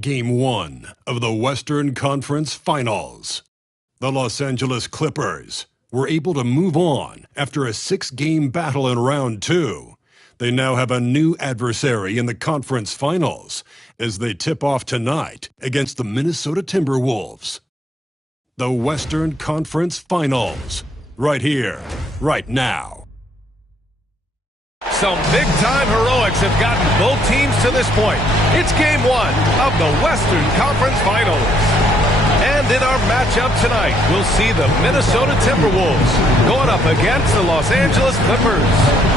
Game 1 of the Western Conference Finals. The Los Angeles Clippers were able to move on after a 6-game battle in round 2. They now have a new adversary in the conference finals as they tip off tonight against the Minnesota Timberwolves. The Western Conference Finals, right here, right now. Some big-time heroics have gotten both teams to this point. It's Game 1 of the Western Conference Finals. And in our matchup tonight, we'll see the Minnesota Timberwolves going up against the Los Angeles Clippers.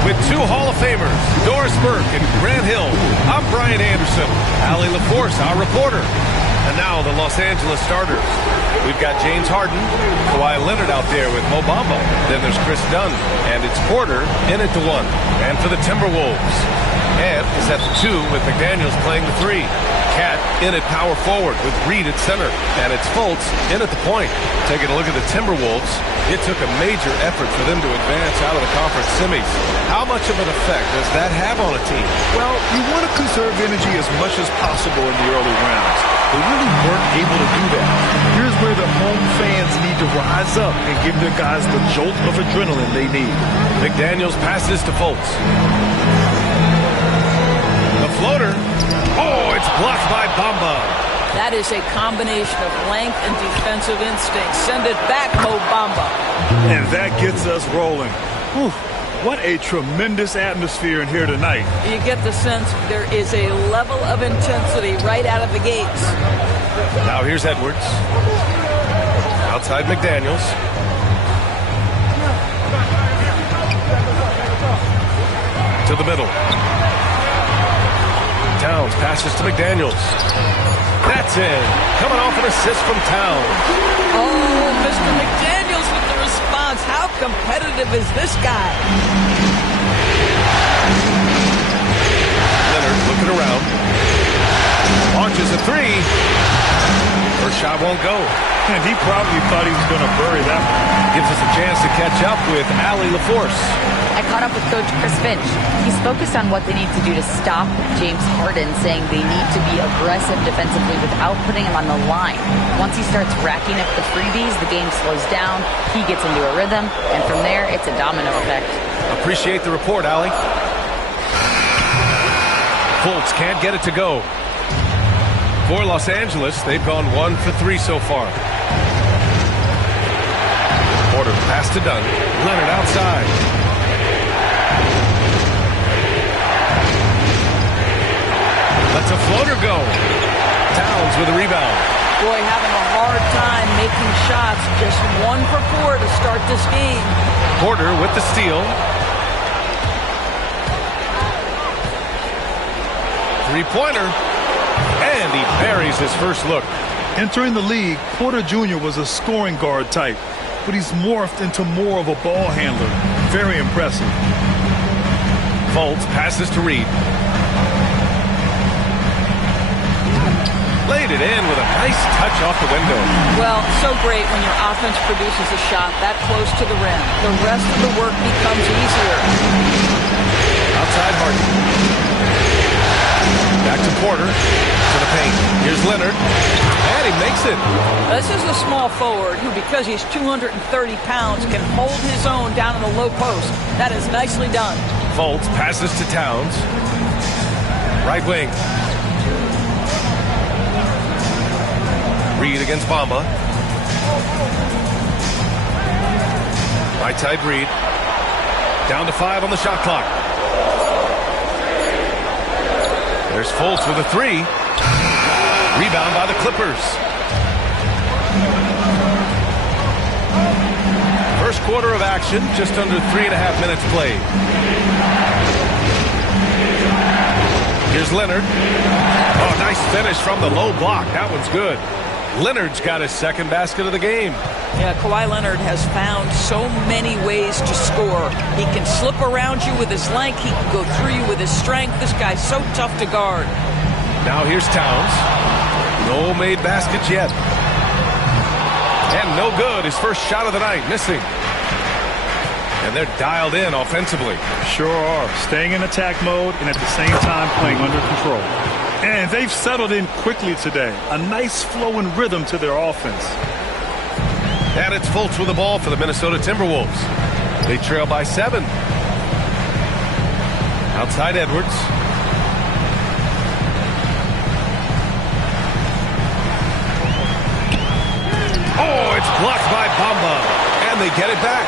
With two Hall of Famers, Doris Burke and Grant Hill, I'm Brian Anderson. Allie LaForce, our reporter. And now the Los Angeles starters. We've got James Harden, Kawhi Leonard out there with Mo Bamba. Then there's Chris Dunn, and it's Porter in at the 1. And for the Timberwolves, Ant is at the 2 with McDaniels playing the 3. Cat in at power forward with Reed at center. And it's Fultz in at the point. Taking a look at the Timberwolves, it took a major effort for them to advance out of the conference semis. How much of an effect does that have on a team? Well, you want to conserve energy as much as possible in the early rounds. They really weren't able to do that. Here's where the home fans need to rise up and give their guys the jolt of adrenaline they need. McDaniels passes to Fultz. The floater. Oh, it's blocked by Bamba. That is a combination of length and defensive instinct. Send it back, Mo Bamba. And that gets us rolling. Whew. What a tremendous atmosphere in here tonight. You get the sense there is a level of intensity right out of the gates. Now here's Edwards. Outside McDaniels. To the middle. Towns passes to McDaniels. That's in. Coming off an assist from Towns. Oh, Mr. McDaniels with the response. How competitive is this guy? Leonard looking around. Launches a 3. First shot won't go. And he probably thought he was going to bury that one. Gives us a chance to catch up with Allie LaForce. I caught up with Coach Chris Finch. He's focused on what they need to do to stop James Harden, saying they need to be aggressive defensively without putting him on the line. Once he starts racking up the freebies, the game slows down, he gets into a rhythm, and from there, it's a domino effect. Appreciate the report, Allie. Fultz can't get it to go. For Los Angeles, they've gone 1 for 3 so far. Porter pass to Dunn. Leonard outside. Lets a floater go. Towns with a rebound. Boy, having a hard time making shots. Just 1 for 4 to start this game. Porter with the steal. 3-pointer. And he buries his first look. Entering the league, Porter Jr. was a scoring guard type, but he's morphed into more of a ball handler. Very impressive. Fultz passes to Reed. Laid it in with a nice touch off the window. Well, so great when your offense produces a shot that close to the rim. The rest of the work becomes easier. Outside Harden. Back to Porter. To the paint. Here's Leonard. And he makes it. This is a small forward who, because he's 230 pounds, can hold his own down in the low post. That is nicely done. Fultz passes to Towns. Right wing. Reed against Bamba. Right side Reed. Down to 5 on the shot clock. There's Fultz with a 3. Rebound by the Clippers. First quarter of action, just under 3.5 minutes played. Here's Leonard. Oh, nice finish from the low block. That one's good. Leonard's got his second basket of the game. Yeah, Kawhi Leonard has found so many ways to score. He can slip around you with his length. He can go through you with his strength. This guy's so tough to guard. Now here's Towns. No made baskets yet. And no good. His first shot of the night, missing. And they're dialed in offensively. Sure are. Staying in attack mode and at the same time playing under control. And they've settled in quickly today. A nice flow and rhythm to their offense. And it's Fultz with the ball for the Minnesota Timberwolves. They trail by 7. Outside Edwards. Oh, it's blocked by Bamba. And they get it back.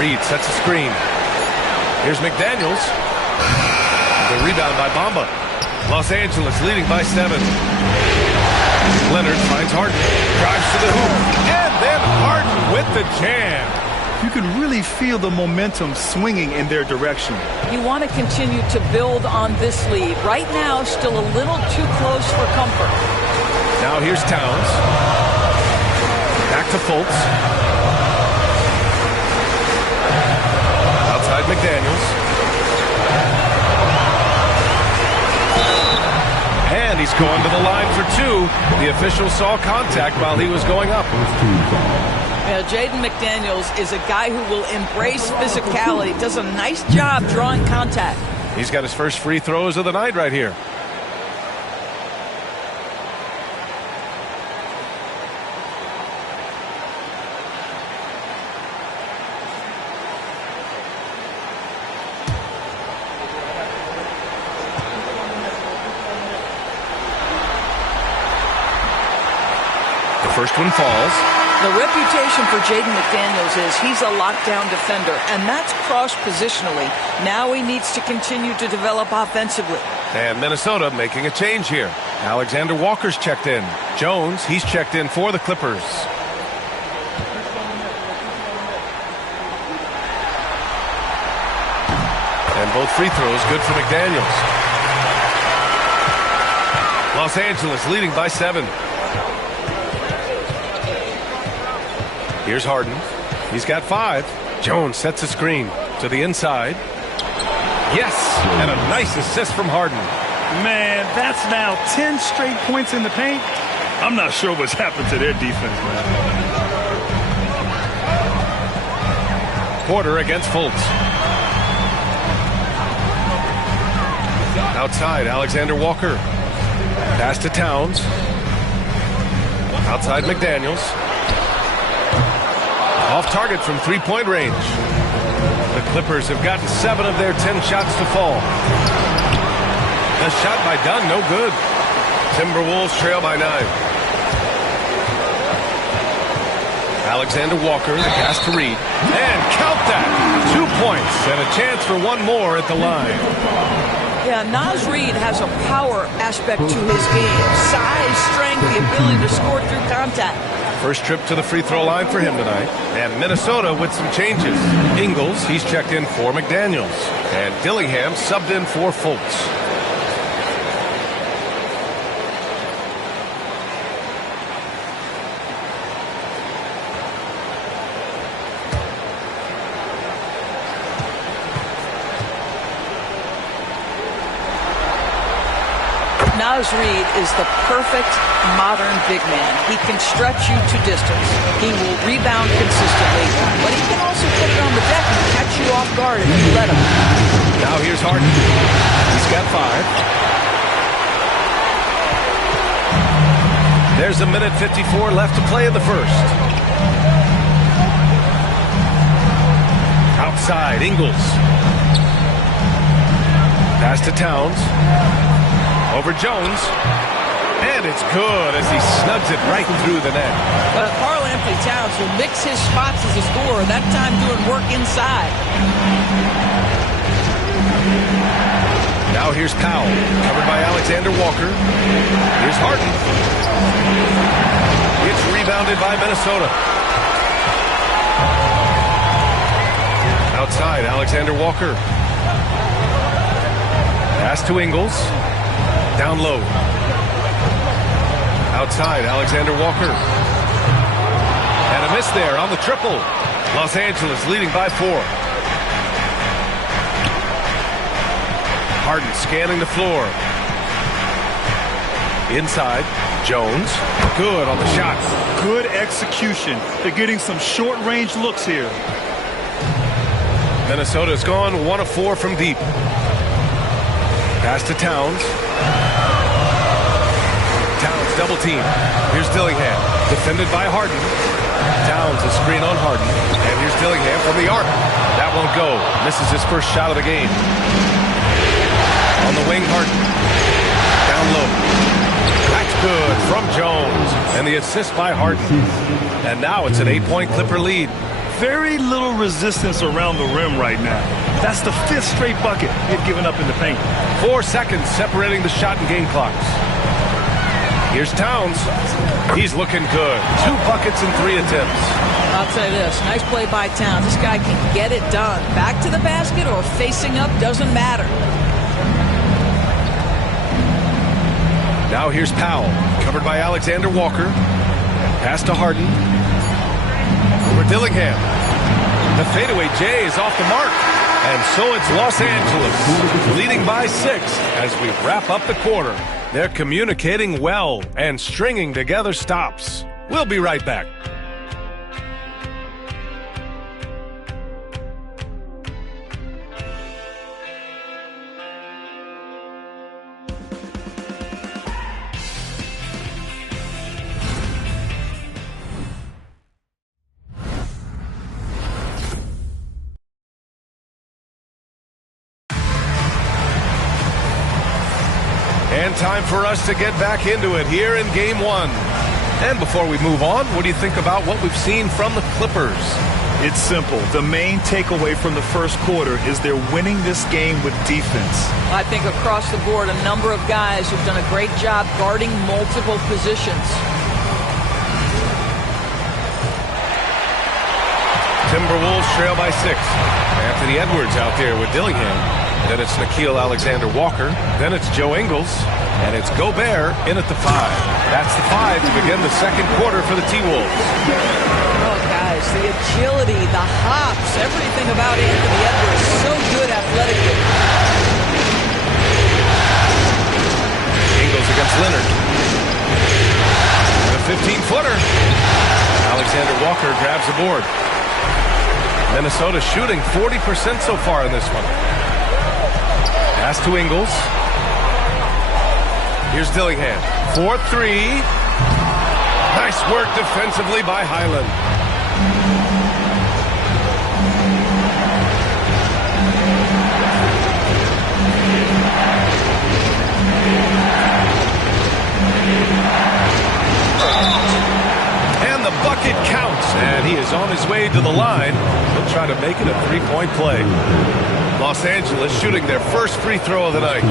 Reed sets a screen. Here's McDaniels. The rebound by Bamba. Los Angeles leading by 7. Leonard finds Harden. Drives to the hoop. And then Harden with the jam. You can really feel the momentum swinging in their direction. You want to continue to build on this lead. Right now, still a little too close for comfort. Now here's Towns. Back to Fultz. Outside McDaniels. And he's going to the line for 2. The official saw contact while he was going up. Yeah, Jaden McDaniels is a guy who will embrace physicality. Does a nice job drawing contact. He's got his first free throws of the night right here. First one falls. The reputation for Jaden McDaniels is he's a lockdown defender, and that's cross-positionally. Now he needs to continue to develop offensively. And Minnesota making a change here. Alexander Walker's checked in. Jones, he's checked in for the Clippers. And both free throws good for McDaniels. Los Angeles leading by 7. Here's Harden. He's got 5. Jones sets a screen to the inside. Yes, and a nice assist from Harden. Man, that's now 10 straight points in the paint. I'm not sure what's happened to their defense, man. Porter against Fultz. Outside, Alexander Walker. Pass to Towns. Outside McDaniels. Off target from three-point range. The Clippers have gotten 7 of their 10 shots to fall. The shot by Dunn, no good. Timberwolves trail by 9. Alexander Walker, the pass to Reed. And count that! 2 points and a chance for one more at the line. Yeah, Naz Reid has a power aspect to his game. Size, strength, the ability to score through contact. First trip to the free throw line for him tonight. And Minnesota with some changes. Ingles, he's checked in for McDaniels. And Dillingham subbed in for Fultz. Naz Reid is the perfect modern big man. He can stretch you to distance. He will rebound consistently, but he can also put it on the deck and catch you off guard if you let him. Now here's Harden. He's got 5. There's a minute 54 left to play in the first. Outside, Ingles. Pass to Towns. Over Jones. And it's good as he snugs it right through the net. But Karl-Anthony Towns will mix his spots as a scorer, that time doing work inside. Now here's Powell, covered by Alexander Walker. Here's Harden. It's rebounded by Minnesota. Outside, Alexander Walker. Pass to Ingles. Down low. Outside, Alexander Walker. And a miss there on the triple. Los Angeles leading by 4. Harden scanning the floor. Inside, Jones. Good on the shot. Good execution. They're getting some short-range looks here. Minnesota's gone 1 of 4 from deep. Pass to Towns. Towns double team. Here's Dillingham. Defended by Harden. Towns a screen on Harden. And here's Dillingham from the arc. That won't go. Misses his first shot of the game. On the wing, Harden. Down low. That's good from Jones. And the assist by Harden. And now it's an 8-point Clipper lead. Very little resistance around the rim right now. That's the 5th straight bucket they've given up in the paint. 4 seconds separating the shot and game clocks. Here's Towns. He's looking good. 2 buckets in 3 attempts. I'll tell you this, nice play by Towns. This guy can get it done. Back to the basket or facing up, doesn't matter. Now here's Powell, covered by Alexander Walker. Pass to Harden. Over Dillingham. The fadeaway J is off the mark. And so it's Los Angeles, leading by 6 as we wrap up the quarter. They're communicating well and stringing together stops. We'll be right back. And time for us to get back into it here in Game 1. And before we move on, what do you think about what we've seen from the Clippers? It's simple. The main takeaway from the first quarter is they're winning this game with defense. I think across the board, a number of guys who've done a great job guarding multiple positions. Timberwolves trail by 6. Anthony Edwards out there with Dillingham. Then it's Nickeil Alexander-Walker. Then it's Joe Ingles. And it's Gobert in at the 5. That's the 5 to begin the second quarter for the T-Wolves. Oh, guys, the agility, the hops, everything about Anthony Edwards. So good athletically. Ingles against Leonard. The 15-footer. Alexander Walker grabs the board. Minnesota shooting 40% so far in this one. Pass to Ingles. Here's Dillingham. 4-3. Nice work defensively by Highland. And the bucket counts. And he is on his way to the line. He'll try to make it a 3-point play. Los Angeles shooting their first free throw of the night.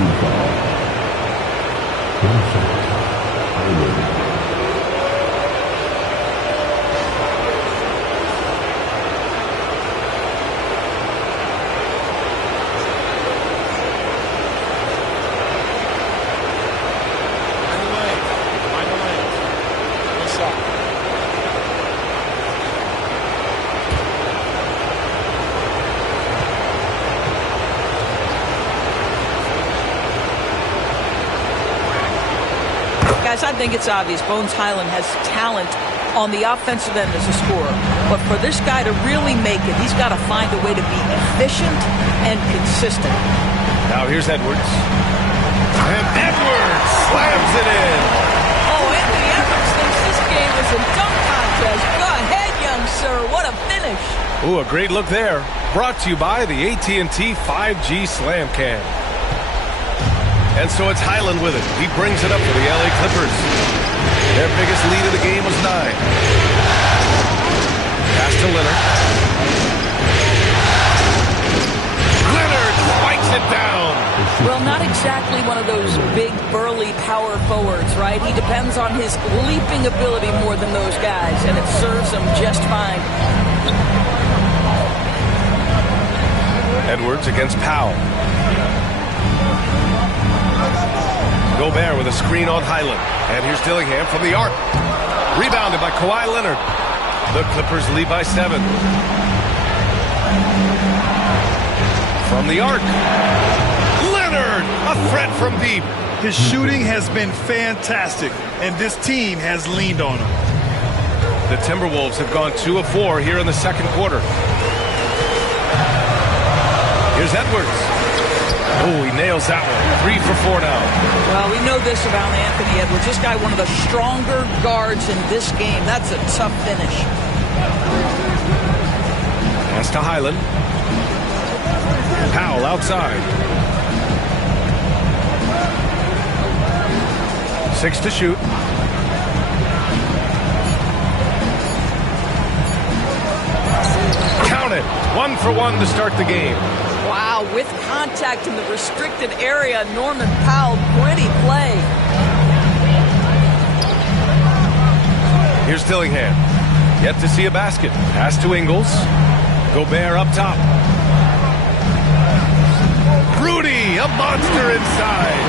Guys, I think it's obvious Bones Highland has talent on the offensive end as a scorer. But for this guy to really make it, he's got to find a way to be efficient and consistent. Now here's Edwards. And Edwards slams it in. Oh, Anthony Edwards thinks this game is a dunk contest. Go ahead, young sir. What a finish. Ooh, a great look there. Brought to you by the AT&T 5G Slam Cam. And so it's Highland with it. He brings it up for the LA Clippers. Their biggest lead of the game was 9. Pass to Leonard. Leonard spikes it down. Well, not exactly one of those big, burly power forwards, right? He depends on his leaping ability more than those guys, and it serves him just fine. Edwards against Powell. Gobert with a screen on Highland. And here's Dillingham from the arc. Rebounded by Kawhi Leonard. The Clippers lead by 7. From the arc. Leonard, a threat from deep. His shooting has been fantastic, and this team has leaned on him. The Timberwolves have gone 2 of 4 here in the second quarter. Here's Edwards. Oh, he nails that one. 3 for 4 now. Well, we know this about Anthony Edwards. This guy, one of the stronger guards in this game. That's a tough finish. Pass to Highland. Powell outside. 6 to shoot. Count it. 1 for 1 to start the game. Wow, with contact in the restricted area, Norman Powell, pretty play. Here's Dillingham. Yet to see a basket. Pass to Ingles. Gobert up top. Rudy, a monster inside.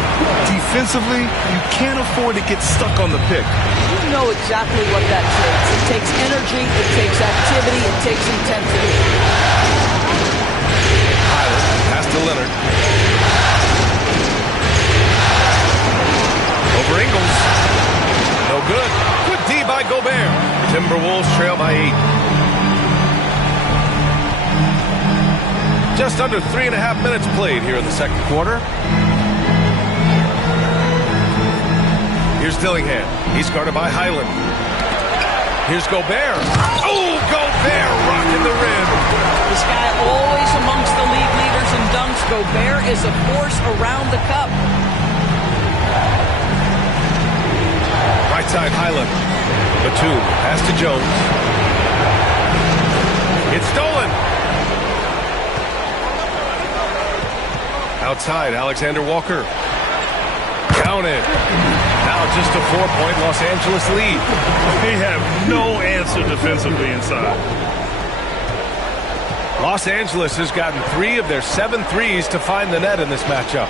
Defensively, you can't afford to get stuck on the pick. You know exactly what that takes. It takes energy, it takes activity, it takes intensity. Pass to Leonard. Over Ingles. No good. Good D by Gobert. Timberwolves trail by 8. Just under 3.5 minutes played here in the second quarter. Here's Dillingham. He's guarded by Highland. Here's Gobert. Oh, Gobert rocking the rim. This guy always amongst the league leaders in dunks. Gobert is a force around the cup. Right side, Highland. Batum. Pass to Jones. It's stolen. Outside, Alexander Walker. Counted. Now just a 4-point Los Angeles lead. They have no answer defensively inside. Los Angeles has gotten 3 of their 7 threes to find the net in this matchup.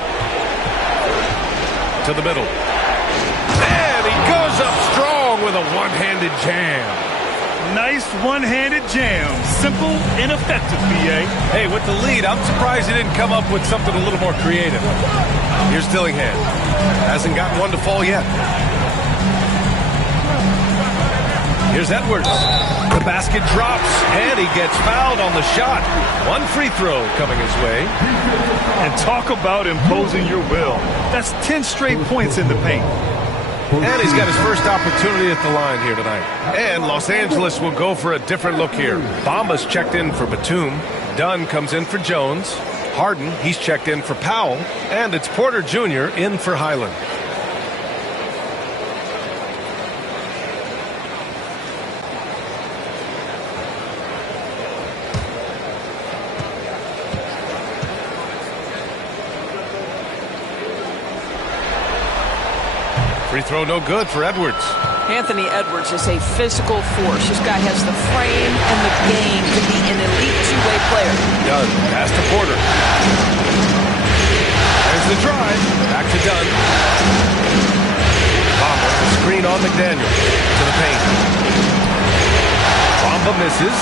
To the middle. And he goes up strong with a one-handed jam. Nice one-handed jam. Simple and effective, BA. Hey, with the lead, I'm surprised he didn't come up with something a little more creative. Here's Dillingham. Hasn't gotten one to fall yet. Here's Edwards. The basket drops, and he gets fouled on the shot. 1 free throw coming his way. And talk about imposing your will. That's 10 straight points in the paint. And he's got his first opportunity at the line here tonight. And Los Angeles will go for a different look here. Bamba's checked in for Batum. Dunn comes in for Jones. Harden, he's checked in for Powell. And it's Porter Jr. in for Highland. Free throw no good for Edwards. Anthony Edwards is a physical force. This guy has the frame and the game to be an elite two-way player. Dunn, pass to Porter. There's the drive. Back to Dunn. Bamba, the screen on McDaniel. To the paint. Bamba misses.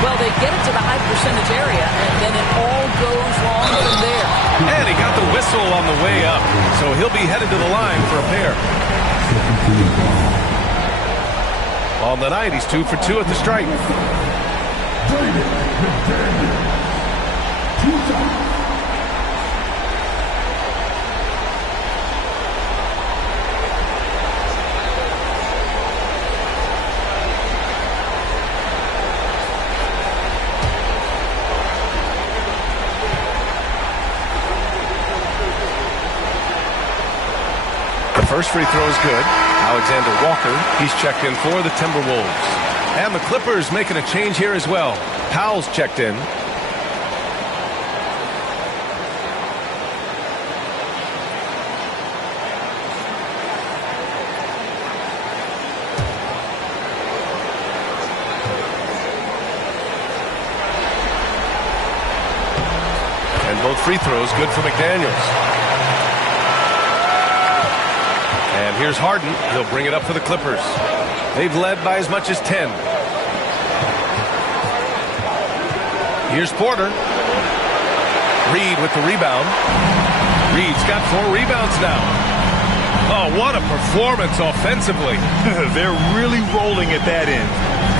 Well, they get it to the high percentage area, and then it all goes wrong from there. And he got the whistle on the way up, so he'll be headed to the line for a pair. On the night, he's 2 for 2 at the stripe. First free throw is good. Alexander Walker, he's checked in for the Timberwolves. And the Clippers making a change here as well. Powell's checked in. And both free throws good for McDaniels. And here's Harden. He'll bring it up for the Clippers. They've led by as much as 10. Here's Porter. Reed with the rebound. Reed's got 4 rebounds now. Oh, what a performance offensively. They're really rolling at that end.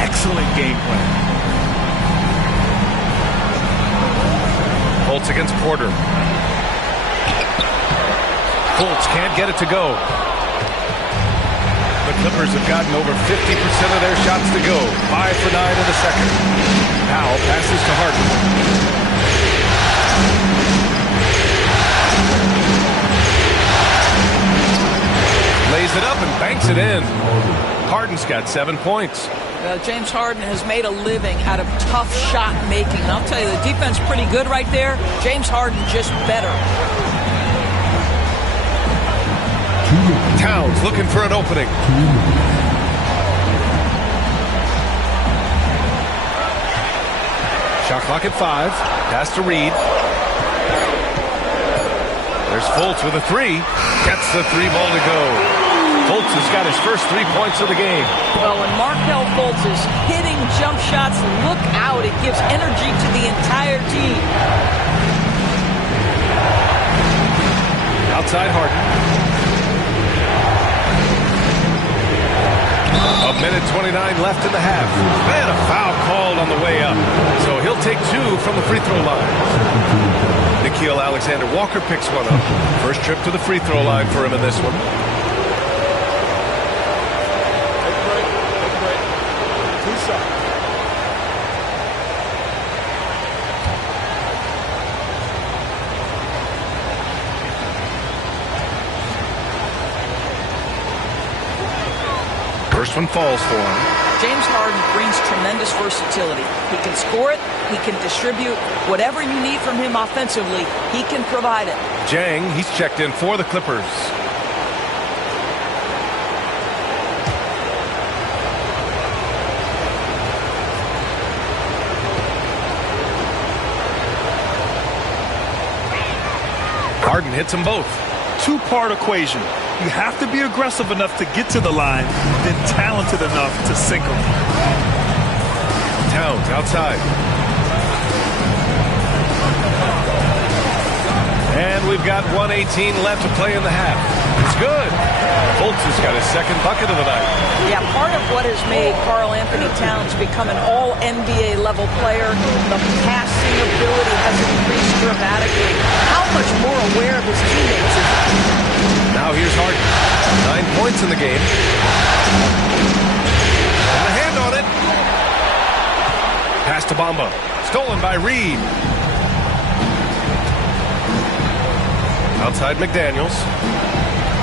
Excellent game plan. Holtz against Porter. Fultz can't get it to go. The Clippers have gotten over 50% of their shots to go. 5 for 9 in the second. Powell passes to Harden. Lays it up and banks it in. Harden's got 7 points. James Harden has made a living out of tough shot making. And I'll tell you, the defense pretty good right there. James Harden just better. Towns looking for an opening. Shot clock at 5. Pass to Reed. There's Fultz with a 3. Gets the 3-ball to go. Fultz has got his first 3 points of the game. Well, when Markelle Fultz is hitting jump shots, look out. It gives energy to the entire team. Outside Harden. A minute 29 left in the half. And a foul called on the way up. So he'll take 2 from the free throw line. Nickeil Alexander-Walker picks one up. First trip to the free throw line for him in this one. First one falls for him. James Harden brings tremendous versatility. He can score it. He can distribute. Whatever you need from him offensively, he can provide it. Jang, he's checked in for the Clippers. Harden hits them both. Two-part equation. You have to be aggressive enough to get to the line, then talented enough to sink them. Towns outside. And we've got 1:18 left to play in the half. It's good. Fultz has got his second bucket of the night. Yeah, part of what has made Karl Anthony Towns become an all-NBA level player, the passing ability has increased dramatically. How much more aware of his teammates is he? Now here's Harden. 9 points in the game. And the hand on it. Pass to Bamba. Stolen by Reed. Outside McDaniels.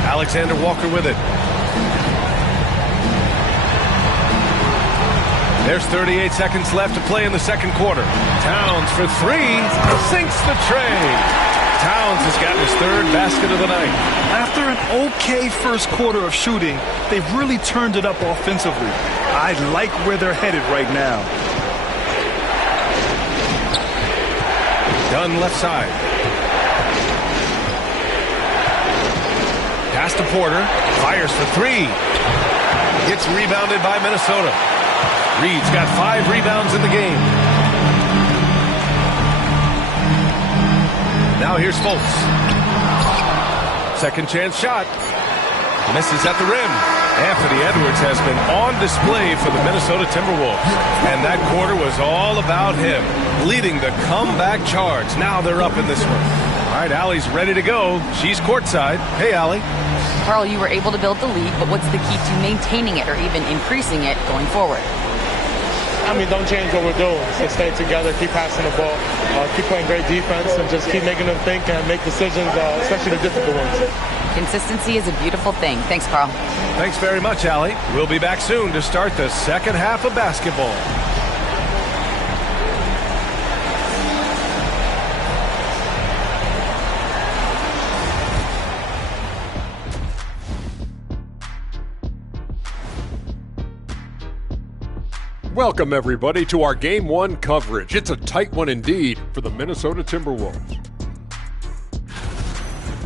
Alexander-Walker with it. There's 38 seconds left to play in the second quarter. Towns for 3. Sinks the tray. Towns has gotten his third basket of the night. After an okay first quarter of shooting, they've really turned it up offensively. I like where they're headed right now. Dunn left side. Pass to Porter. Fires for 3. Gets rebounded by Minnesota. Reed's got 5 rebounds in the game. Now here's Fultz. Second chance shot. Misses at the rim. Anthony Edwards has been on display for the Minnesota Timberwolves. And that quarter was all about him, leading the comeback charge. Now they're up in this one. All right, Allie's ready to go. She's courtside. Hey, Allie. Karl, you were able to build the lead, but what's the key to maintaining it or even increasing it going forward? I mean, don't change what we're doing. So stay together, keep passing the ball, keep playing great defense, and just keep making them think and make decisions, especially the difficult ones. Consistency is a beautiful thing. Thanks, Karl. Thanks very much, Allie. We'll be back soon to start the second half of basketball. Welcome, everybody, to our Game 1 coverage. It's a tight one indeed for the Minnesota Timberwolves.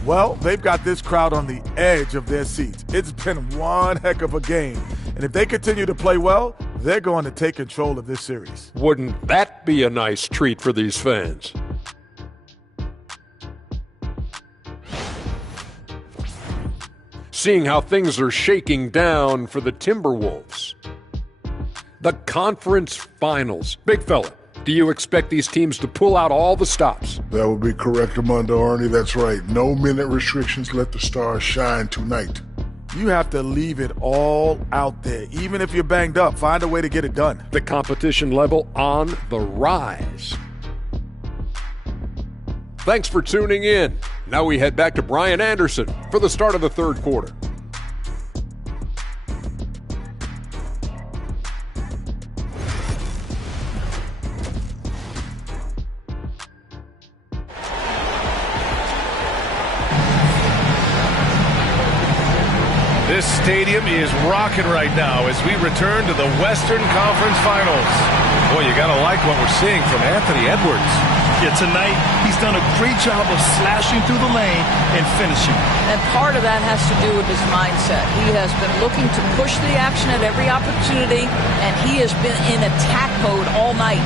Well, they've got this crowd on the edge of their seats. It's been one heck of a game. And if they continue to play well, they're going to take control of this series. Wouldn't that be a nice treat for these fans? Seeing how things are shaking down for the Timberwolves. The conference finals. Big fella, Do you expect these teams to pull out all the stops? That would be correct, Armando Arnie. That's right. No minute restrictions. Let the stars shine tonight. You have to leave it all out there. Even if you're banged up, find a way to get it done. The competition level on the rise. Thanks for tuning in. Now we head back to Brian Anderson for the start of the third quarter. This stadium is rocking right now as we return to the Western Conference Finals. Boy, you got to like what we're seeing from Anthony Edwards. Yeah, tonight he's done a great job of slashing through the lane and finishing. And part of that has to do with his mindset. He has been looking to push the action at every opportunity, and he has been in attack mode all night.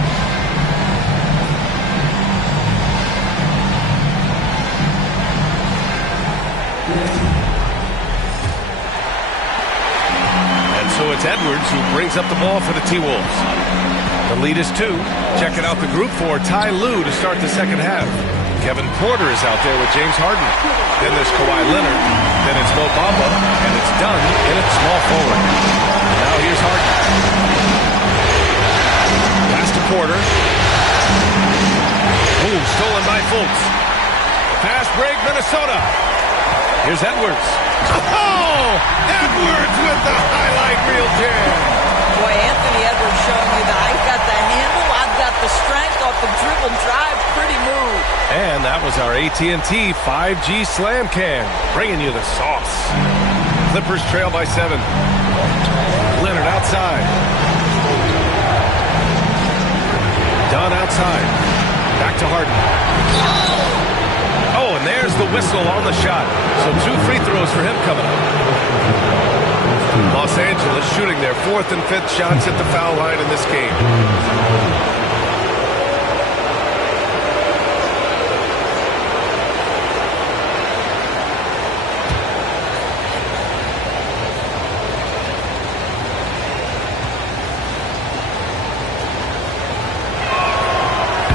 So it's Edwards who brings up the ball for the T-Wolves. The lead is 2. Checking out the group for Ty Lue to start the second half. Kevin Porter is out there with James Harden. Then there's Kawhi Leonard. Then it's Mo Bamba. And it's done in at small forward. Now here's Harden. Pass to Porter. Ooh, stolen by Fultz. Fast break, Minnesota. Here's Edwards. Oh! Edwards with the highlight reel jam. Boy, Anthony Edwards showing you that I've got the handle, I've got the strength off the dribble drive. Pretty move. And that was our AT&T 5G Slam Cam, bringing you the sauce. Clippers trail by 7. Leonard outside. Dunn outside. Back to Harden. Oh, and there's the whistle on the shot. So 2 free throws for him coming up. Los Angeles shooting their 4th and 5th shots at the foul line in this game.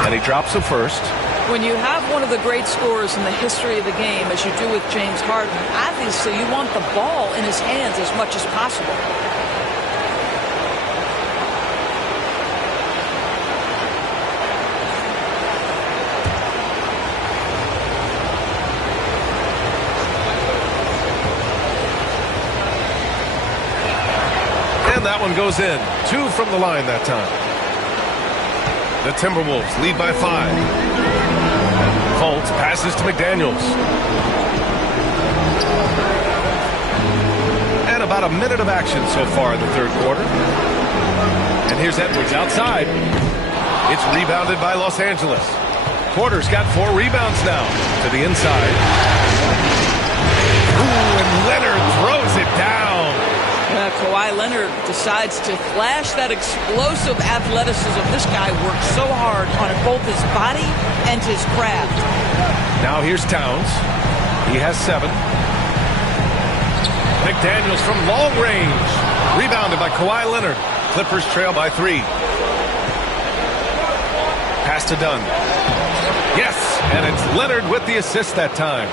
And he drops them first. When you have one of the great scorers in the history of the game, as you do with James Harden, obviously you want the ball in his hands as much as possible. And that one goes in. 2 from the line that time. The Timberwolves lead by 5. Fultz passes to McDaniels. And about a minute of action so far in the third quarter. And here's Edwards outside. It's rebounded by Los Angeles. Porter's got 4 rebounds now to the inside. Ooh, and Leonard throws it down. Kawhi Leonard decides to flash that explosive athleticism. This guy works so hard on both his body and his craft. Now here's Towns. He has 7. McDaniels from long range. Rebounded by Kawhi Leonard. Clippers trail by 3. Pass to Dunn. Yes, and it's Leonard with the assist that time.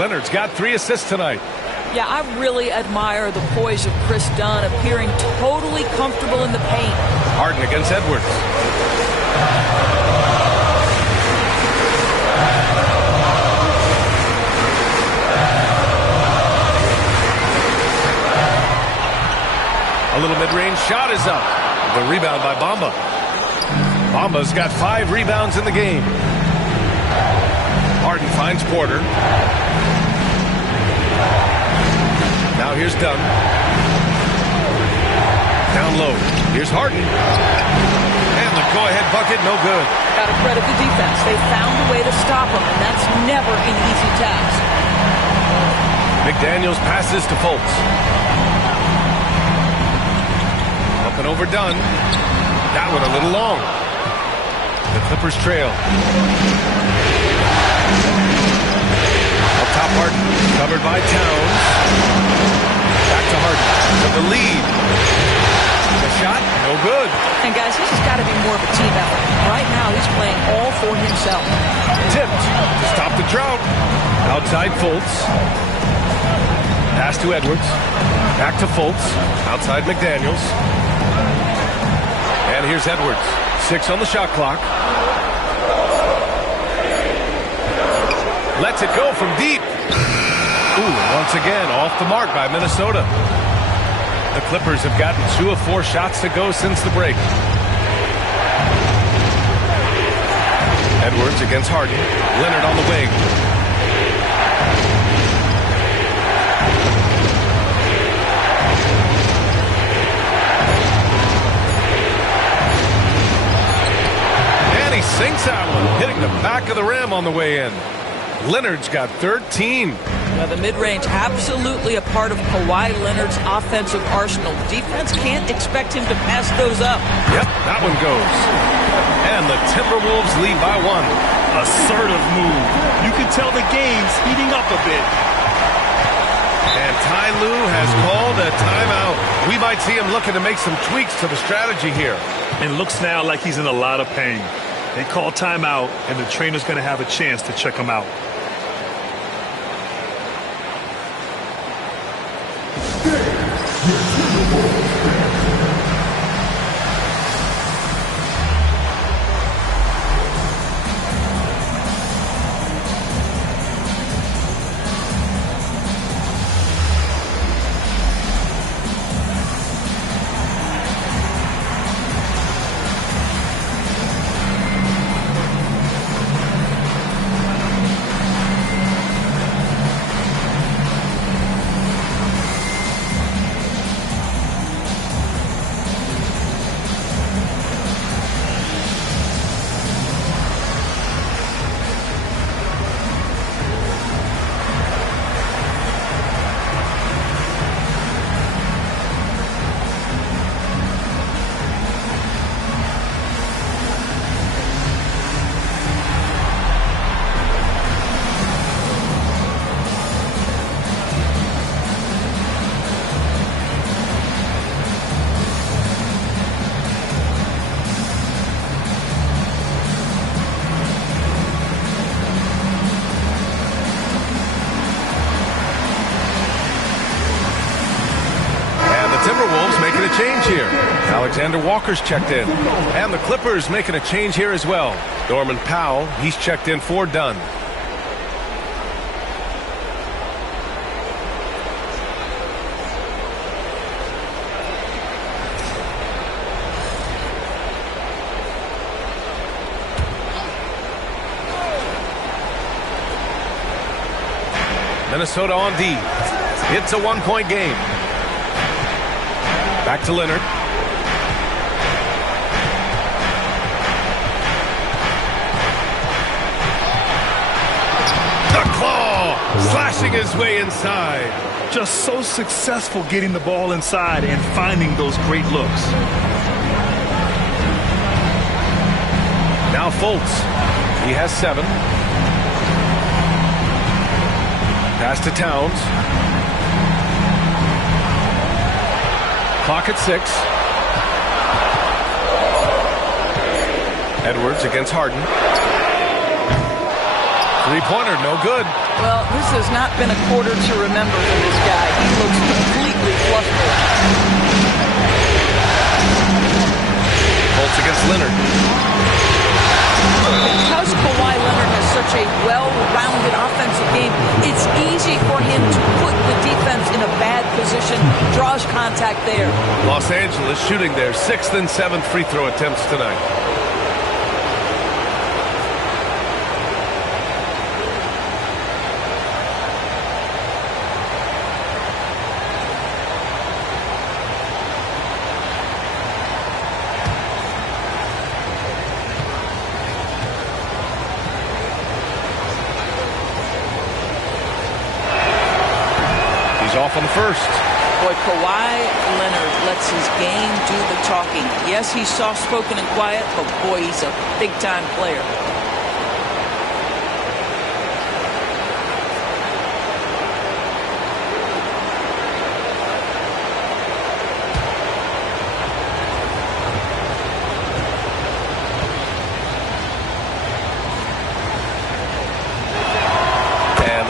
Leonard's got 3 assists tonight. Yeah, I really admire the poise of Chris Dunn, appearing totally comfortable in the paint. Harden against Edwards. A little mid-range shot is up. The rebound by Bamba. Bamba's got 5 rebounds in the game. Harden finds Porter. Now here's Dunn. Down low. Here's Harden. And the go-ahead bucket, no good. Got to credit the defense. They found a way to stop him, and that's never an easy task. McDaniels passes to Fultz. Up and over Dunn. That one a little long. The Clippers trail. Up top Harden. Covered by Towns. Back to Harden. To the lead. The shot, no good. And guys, this has got to be more of a team effort. now he's playing all for himself. Tipped to stop the drought. Outside Fultz. Pass to Edwards. Back to Fultz. Outside McDaniels. And here's Edwards. 6 on the shot clock. Lets it go from deep. Ooh, once again, off the mark by Minnesota. The Clippers have gotten 2 of 4 shots to go since the break. Edwards against Harden. Leonard on the wing. And he sinks that one, hitting the back of the rim on the way in. Leonard's got 13. Now the mid-range absolutely a part of Kawhi Leonard's offensive arsenal. Defense can't expect him to pass those up. Yep, that one goes. And the Timberwolves lead by 1. Assertive move. You can tell the game's heating up a bit. And Ty Lue has called a timeout. We might see him looking to make some tweaks to the strategy here. And looks now like he's in a lot of pain. They call timeout, and the trainer's going to have a chance to check him out. Timberwolves making a change here. Alexander Walker's checked in. And the Clippers making a change here as well. Norman Powell, he's checked in for Dunn. Minnesota on D. It's a 1-point game. Back to Leonard. The claw slashing his way inside. Just so successful getting the ball inside and finding those great looks. Now Fultz. He has 7. Pass to Towns. Clock at 6. Edwards against Harden. Three-pointer, no good. Well, this has not been a quarter to remember for this guy. He looks completely flustered. Fultz against Leonard. Because Kawhi Leonard has such a well-rounded offensive game, it's easy for him to put the defense in a bad position, draws contact there. Los Angeles shooting their 6th and 7th free throw attempts tonight. Off on the first. Boy, Kawhi Leonard lets his game do the talking. Yes, he's soft-spoken and quiet, but boy, he's a big-time player.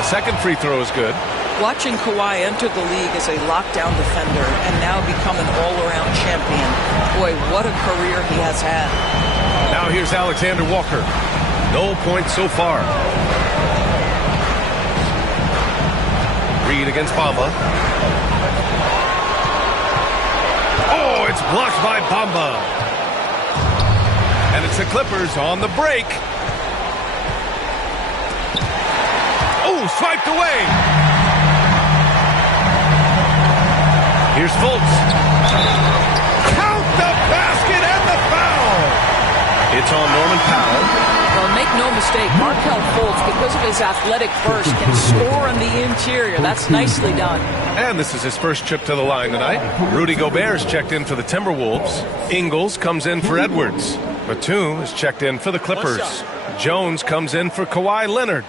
second free throw is good. Watching Kawhi enter the league as a lockdown defender and now become an all-around champion. Boy, what a career he has had. Now here's Alexander Walker. No points so far. Reed against Bamba. Oh, it's blocked by Bamba. And it's the Clippers on the break. Oh, swiped away. Here's Fultz. Count the basket and the foul. It's on Norman Powell. Well, make no mistake, Markelle Fultz, because of his athletic burst, can score on the interior. That's nicely done. And this is his first trip to the line tonight. Rudy Gobert is checked in for the Timberwolves. Ingles comes in for Edwards. Batum is checked in for the Clippers. Jones comes in for Kawhi Leonard.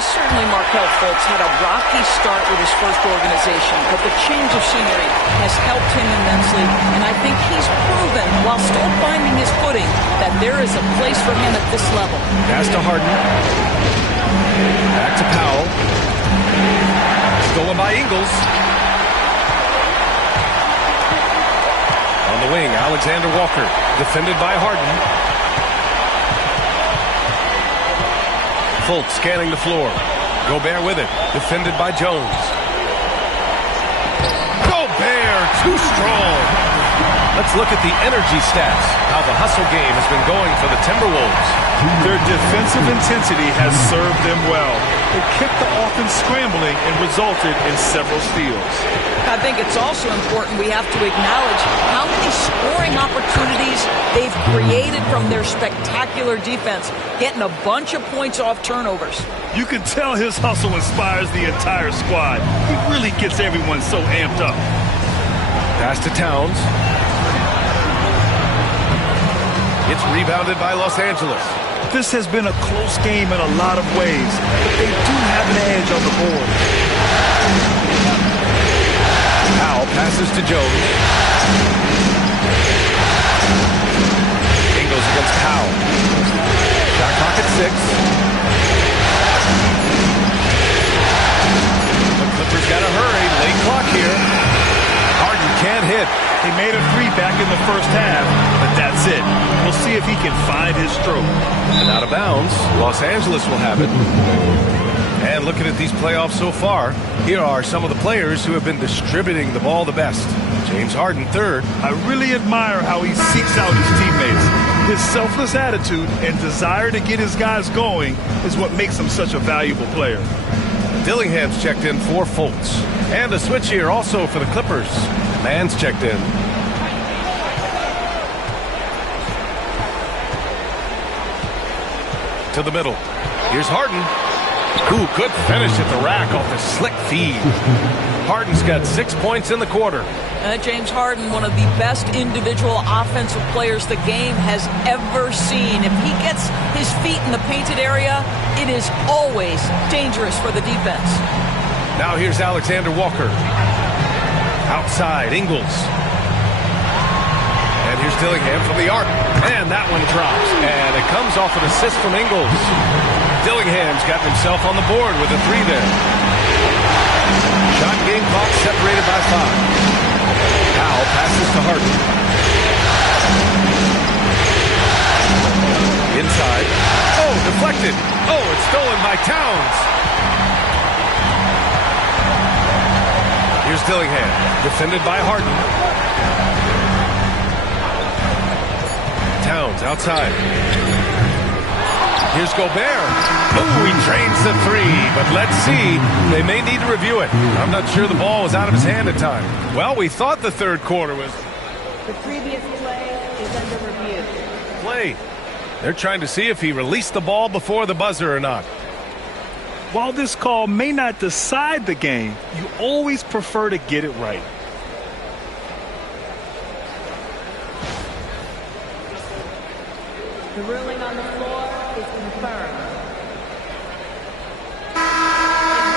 Certainly Markelle Fultz had a rocky start with his first organization, but the change of scenery has helped him immensely, and I think he's proven, while still finding his footing, that there is a place for him at this level. Pass to Harden. Back to Powell. Stolen by Ingles. On the wing, Alexander Walker, defended by Harden. Fultz scanning the floor. Gobert with it. Defended by Jones. Gobert, too strong. Let's look at the energy stats. How the hustle game has been going for the Timberwolves. Their defensive intensity has served them well. It kept the offense scrambling and resulted in several steals. I think it's also important we have to acknowledge how many scoring opportunities they've created from their spectacular defense, getting a bunch of points off turnovers. You can tell his hustle inspires the entire squad. He really gets everyone so amped up. Pass to Towns. It's rebounded by Los Angeles. This has been a close game in a lot of ways, but they do have an edge on the board. Powell passes to Jones. Ingles against Powell. Shot clock at 6. The Clippers got to hurry. Late clock here. Harden can't hit. He made a three back in the first half, but that's it. We'll see if he can find his stroke. And out of bounds, Los Angeles will have it. And looking at these playoffs so far, here are some of the players who have been distributing the ball the best. James Harden, third. I really admire how he seeks out his teammates. His selfless attitude and desire to get his guys going is what makes him such a valuable player. Dillingham's checked in for Fultz. And a switch here also for the Clippers. Mann's checked in. To the middle. Here's Harden. Ooh, good finish at the rack off the slick feed. Harden's got 6 points in the quarter. James Harden, one of the best individual offensive players the game has ever seen. If he gets his feet in the painted area, it is always dangerous for the defense. Now here's Alexander Walker. Outside, Ingles. And here's Dillingham from the arc. And that one drops. And it comes off an assist from Ingles. Dillingham's got himself on the board with a 3 there. Shot game clock separated by 5. Powell passes to Harden. Inside. Oh, deflected. Oh, it's stolen by Towns. Here's Dillingham, defended by Harden. Towns outside. Here's Gobert. Oh, he drains the 3, but let's see. They may need to review it. I'm not sure the ball was out of his hand at time. Well, we thought the third quarter was... The previous play is under review. Play. They're trying to see if he released the ball before the buzzer or not. While this call may not decide the game, you always prefer to get it right. The ruling on the floor is confirmed.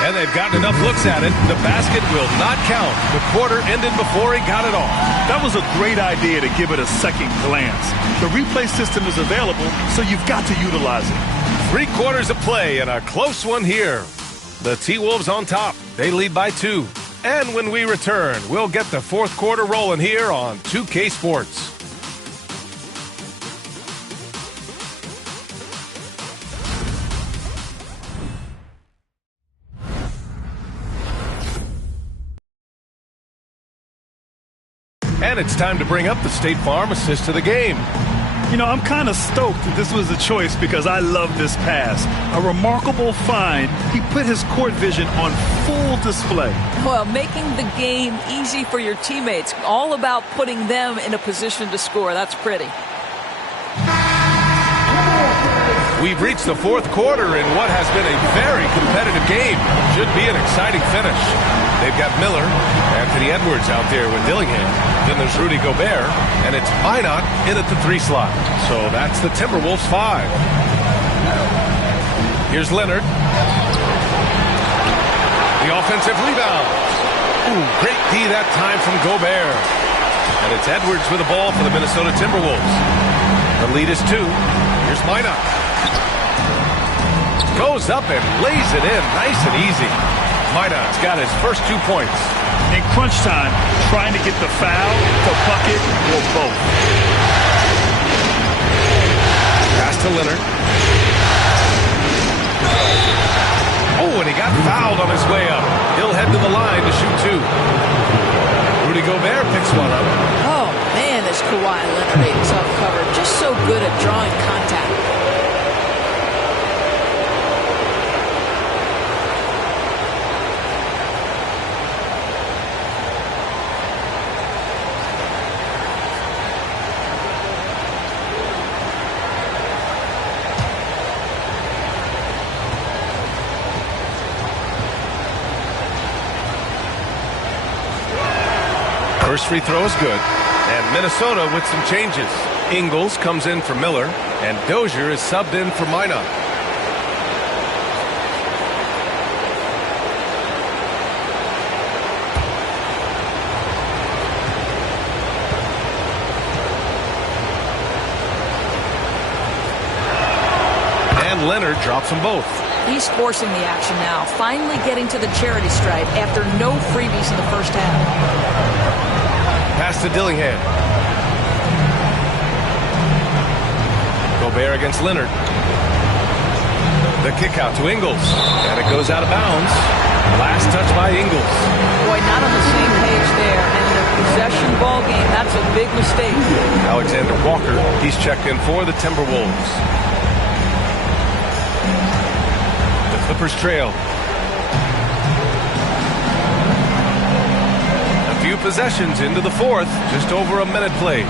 And And they've gotten enough looks at it. The basket will not count. The quarter ended before he got it off. That was a great idea to give it a second glance. The replay system is available, so you've got to utilize it. 3 quarters of play and a close one here. The T-Wolves on top. They lead by 2. And when we return, we'll get the 4th quarter rolling here on 2K Sports. And it's time to bring up the State Farm assist to the game. You know, I'm kind of stoked that this was a choice because I love this pass. A remarkable find. He put his court vision on full display. Well, making the game easy for your teammates. All about putting them in a position to score. That's pretty. We've reached the 4th quarter in what has been a very competitive game. Should be an exciting finish. They've got Miller, Anthony Edwards out there with Dillingham. Then there's Rudy Gobert, and it's Minot in at the 3 slot. So that's the Timberwolves 5. Here's Leonard. The offensive rebound. Ooh, great D that time from Gobert. And it's Edwards with the ball for the Minnesota Timberwolves. The lead is 2. Here's Minot. Goes up and lays it in nice and easy. Minot's got his first 2 points. In crunch time, trying to get the foul, the bucket, or both. Pass to Leonard. Oh, and he got fouled on his way up. He'll head to the line to shoot 2. Rudy Gobert picks one up. Oh, man, is Kawhi Leonard a tough cover. Just so good at drawing contact. First free throw is good. And Minnesota with some changes. Ingles comes in for Miller, and Dozier is subbed in for Minot. And Leonard drops them both. He's forcing the action now, finally getting to the charity stripe after no freebies in the first half. Pass to Dillingham. Gobert against Leonard. The kick out to Ingles. And it goes out of bounds. Last touch by Ingles. Boy, not on the same page there. And in a possession ball game, that's a big mistake. Alexander Walker, he's checked in for the Timberwolves. The Clippers trail. Few possessions into the 4th, just over a minute played.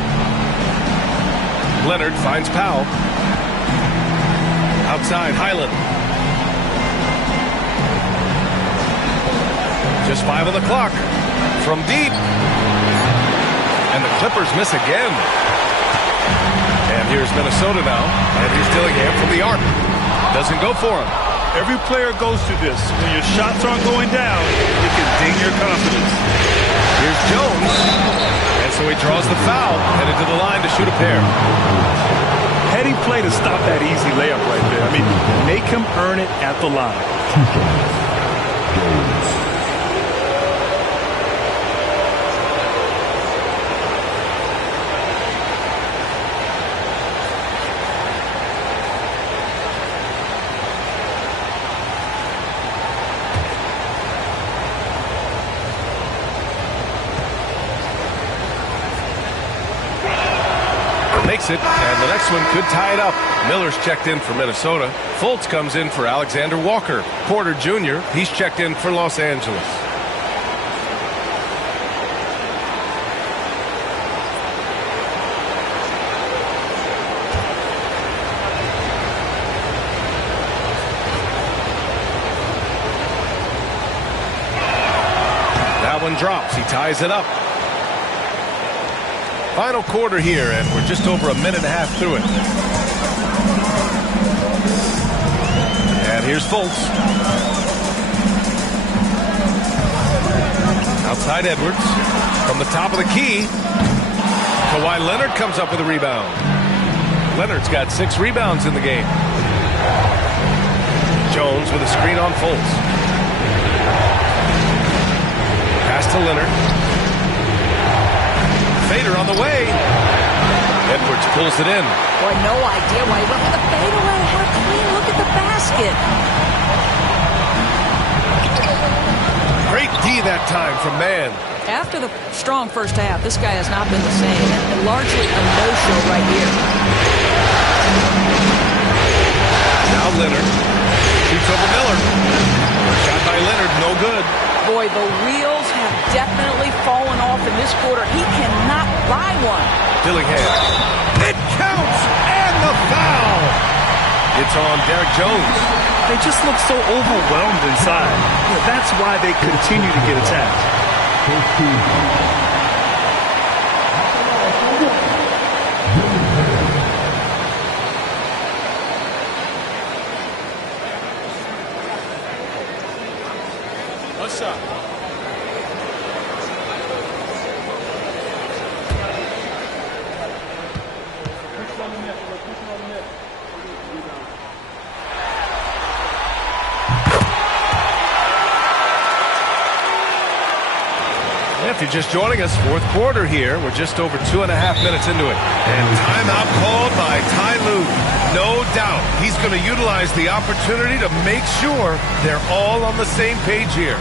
Leonard finds Powell. Outside, Highland. Just 5 on the clock. From deep. And the Clippers miss again. And here's Minnesota now. And here's Dillingham from the arc. Doesn't go for him. Every player goes through this. When your shots aren't going down, it can ding your confidence. Here's Jones, and so he draws the foul, headed to the line to shoot a pair. Heady play to stop that easy layup right there. I mean, make him earn it at the line. Makes it, and the next one could tie it up. Miller's checked in for Minnesota. Fultz comes in for Alexander Walker. Porter Jr., he's checked in for Los Angeles. That one drops. He ties it up. Final quarter here, and we're just over a minute and a half through it. And here's Fultz. Outside Edwards. From the top of the key. Kawhi Leonard comes up with a rebound. Leonard's got 6 rebounds in the game. Jones with a screen on Fultz. Pass to Leonard. Fader on the way. Edwards pulls it in. Boy, no idea why he went with the fadeaway. What a clean look at the basket. Great D that time from Mann. After the strong first half, this guy has not been the same, and largely a no-show right here. Now Leonard shoots over Miller. Shot by Leonard, no good. Boy, the wheels have definitely fallen off in this quarter. He cannot buy one. Dillingham. It counts, and the foul. It's on Derek Jones. They just look so overwhelmed inside. That's why they continue to get attacked. What's up? If you're just joining us, fourth quarter here. We're just over 2.5 minutes into it. And timeout called by Ty Lue. No doubt he's going to utilize the opportunity to make sure they're all on the same page here.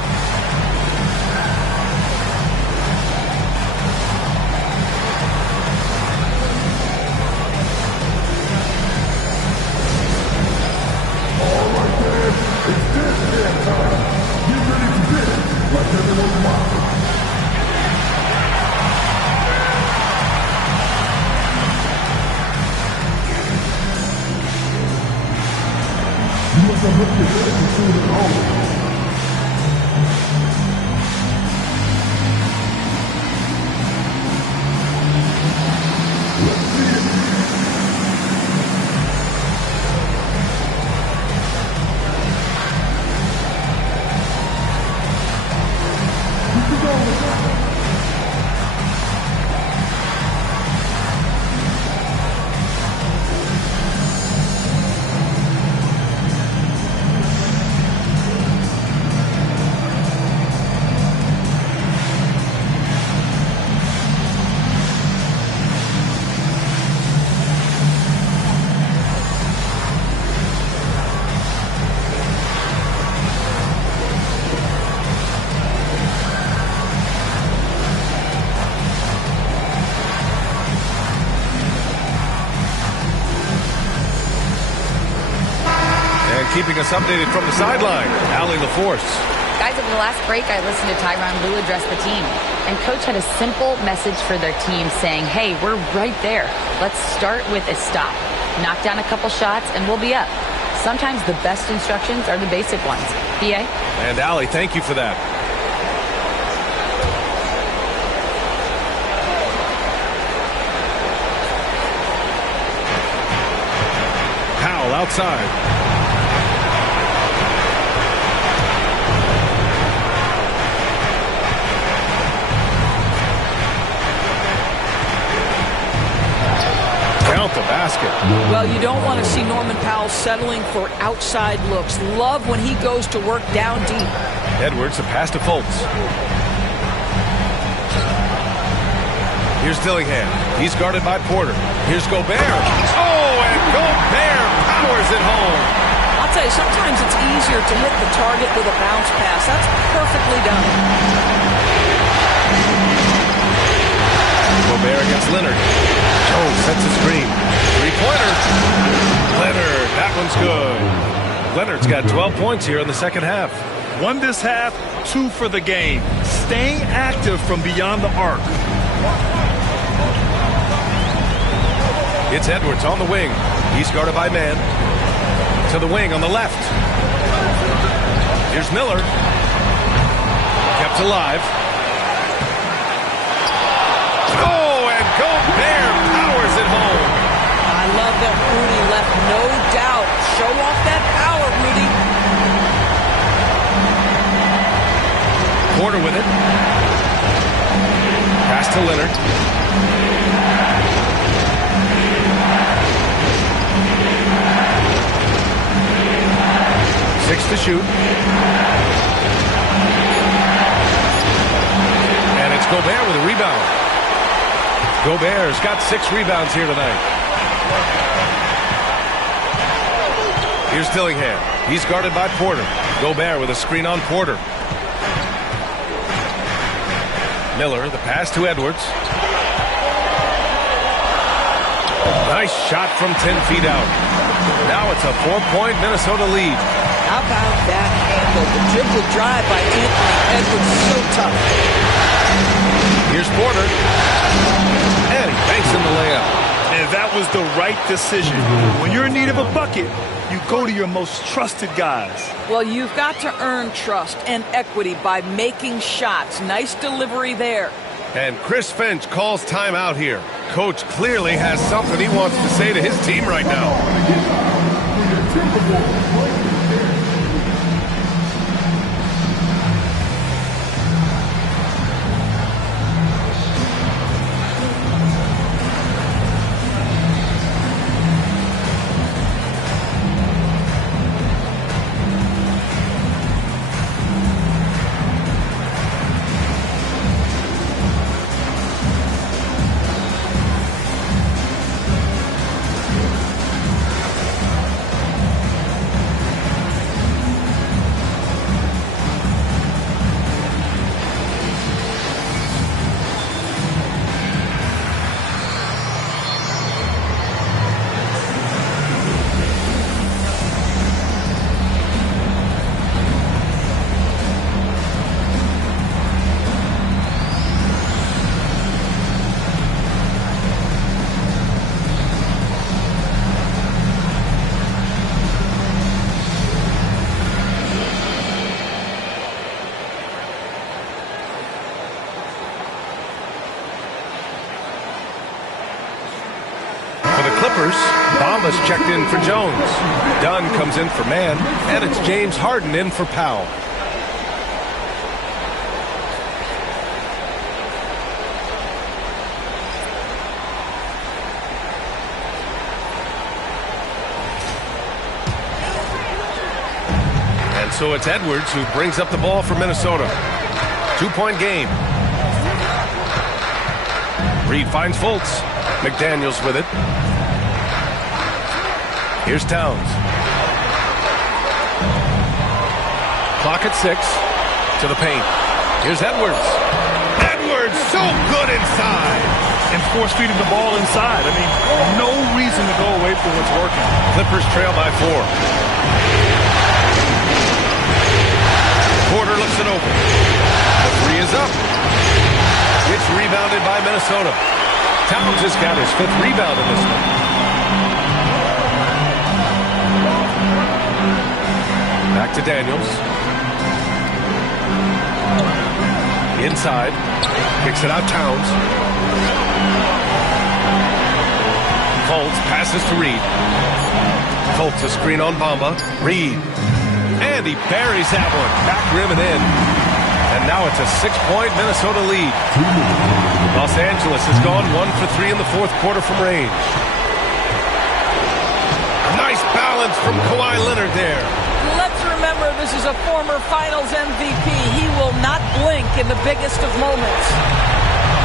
Keeping us updated from the sideline, Allie LaForce. Guys, over the last break, I listened to Tyronn Lue address the team. And Coach had a simple message for their team saying, hey, we're right there. Let's start with a stop. Knock down a couple shots, and we'll be up. Sometimes the best instructions are the basic ones. BA? And Allie, thank you for that. Powell outside. Count the basket. Well, you don't want to see Norman Powell settling for outside looks. Love when he goes to work down deep. Edwards, a pass to Fultz. Here's Dillingham. He's guarded by Porter. Here's Gobert. Oh, and Gobert powers it home. I'll tell you, sometimes it's easier to hit the target with a bounce pass. That's perfectly done. Gobert against Leonard. Jones sets a screen. Three-pointer. Leonard, that one's good. Leonard's got 12 points here in the second half. 1 this half, 2 for the game. Staying active from beyond the arc. It's Edwards on the wing. He's guarded by Mann. To the wing on the left. Here's Miller. Kept alive. Oh, and Gobert powers it home. I love that Rudy left no doubt. Show off that power, Rudy. Porter with it. Pass to Leonard. 6 to shoot. And it's Gobert with a rebound. Gobert's got 6 rebounds here tonight. Here's Dillingham. He's guarded by Porter. Gobert with a screen on Porter. Miller, the pass to Edwards. Nice shot from 10 feet out. Now it's a 4-point Minnesota lead. How about that handle? The dribble drive by Anthony Edwards is so tough. Here's Porter. And he banks in the layup. And that was the right decision. When you're in need of a bucket, you go to your most trusted guys. Well, you've got to earn trust and equity by making shots. Nice delivery there. And Chris Finch calls timeout here. Coach clearly has something he wants to say to his team right now. Bamba's checked in for Jones. Dunn comes in for Mann, and it's James Harden in for Powell. And so it's Edwards who brings up the ball for Minnesota. 2-point game. Reed finds Fultz. McDaniels with it. Here's Towns. Clock at 6. To the paint. Here's Edwards. Edwards so good inside. And force-feeding the ball inside. I mean, no reason to go away from what's working. Clippers trail by 4. Porter looks it open. The 3 is up. It's rebounded by Minnesota. Towns has got his 5th rebound in this one. Back to Daniels. Inside. Kicks it out Towns. Fultz passes to Reed. Fultz a screen on Bamba. Reed. And he buries that one. Back rim and in. And now it's a 6-point Minnesota lead. Los Angeles has gone 1 for 3 in the 4th quarter from range. Nice balance from Kawhi Leonard there. Let's remember this is a former Finals MVP. He will not blink in the biggest of moments.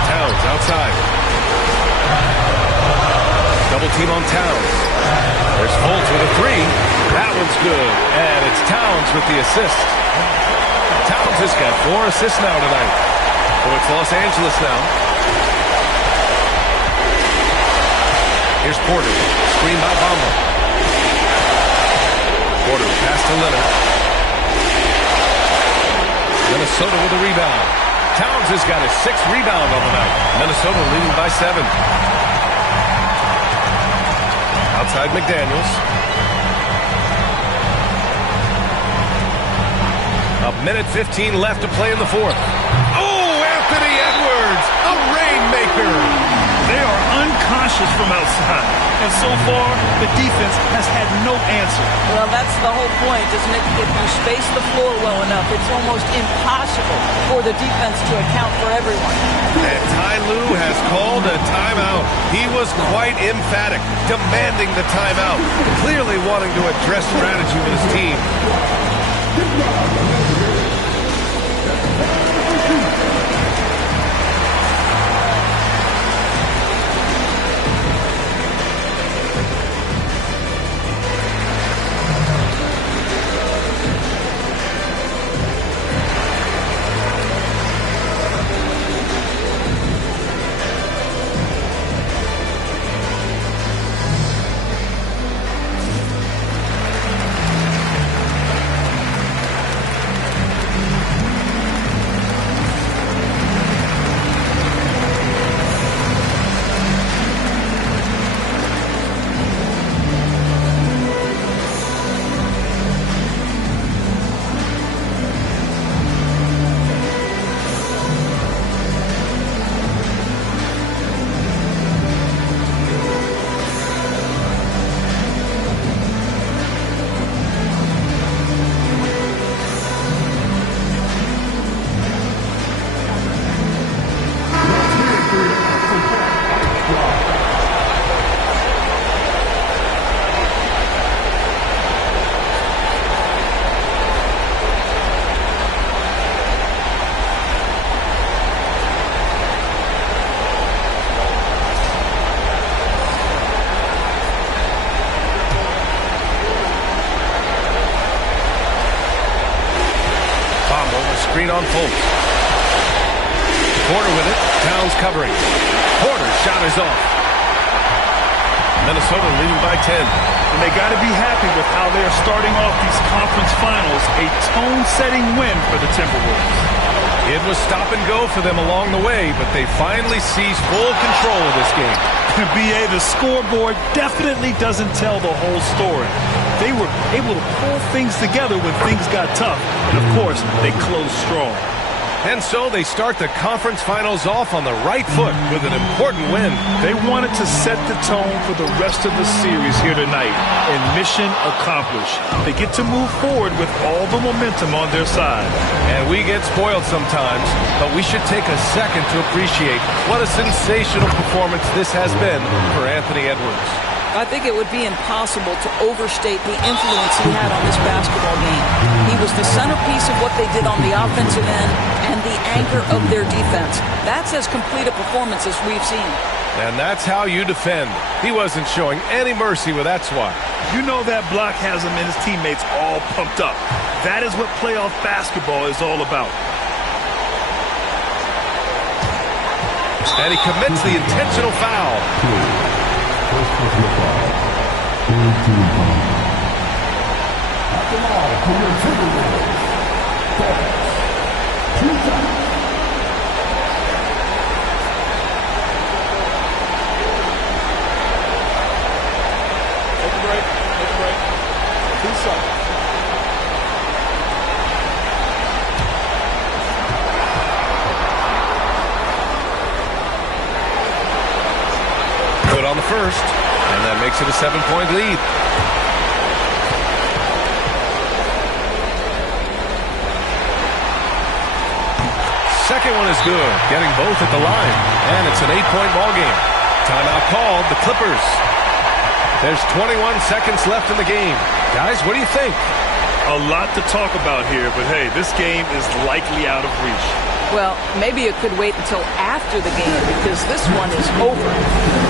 Towns outside. Double team on Towns. There's Fultz with a 3. That one's good. And it's Towns with the assist. Towns has got 4 assists now tonight. So it's Los Angeles now. Here's Porter. Screen by Bamba. Porter pass to Leonard. Minnesota with a rebound. Towns has got his 6th rebound on the night. Minnesota leading by 7. Outside McDaniels. A minute 15 left to play in the 4th. Oh, Anthony Edwards, a rainmaker. They are unconscious from outside. And so far, the defense has had no answer. Well, that's the whole point, isn't it? If you space the floor well enough, it's almost impossible for the defense to account for everyone. And Ty Lue has called a timeout. He was quite emphatic, demanding the timeout, clearly wanting to address strategy with his team. Screen on Fultz. Porter with it. Towns covering. Porter's shot is off. Minnesota leading by 10. And they got to be happy with how they are starting off these conference finals. A tone-setting win for the Timberwolves. It was stop and go for them along the way, but they finally seized full control of this game. BA, the scoreboard definitely doesn't tell the whole story. They were able to pull things together when things got tough. And, of course, they closed strong. And so they start the conference finals off on the right foot with an important win. They wanted to set the tone for the rest of the series here tonight, and mission accomplished. They get to move forward with all the momentum on their side. And we get spoiled sometimes, but we should take a second to appreciate what a sensational performance this has been for Anthony Edwards. I think it would be impossible to overstate the influence he had on this basketball game. He was the centerpiece of what they did on the offensive end and the anchor of their defense. That's as complete a performance as we've seen. And that's how you defend. He wasn't showing any mercy with that swat. You know that block has him and his teammates all pumped up. That is what playoff basketball is all about. And he commits the intentional foul. Take a break. Good on the first, and that makes it a 7-point lead. Second one is good, getting both at the line, and it's an 8-point ball game. Timeout called, the Clippers. There's 21 seconds left in the game. Guys, what do you think? A lot to talk about here, but hey, this game is likely out of reach. Well, maybe it could wait until after the game because this one is over.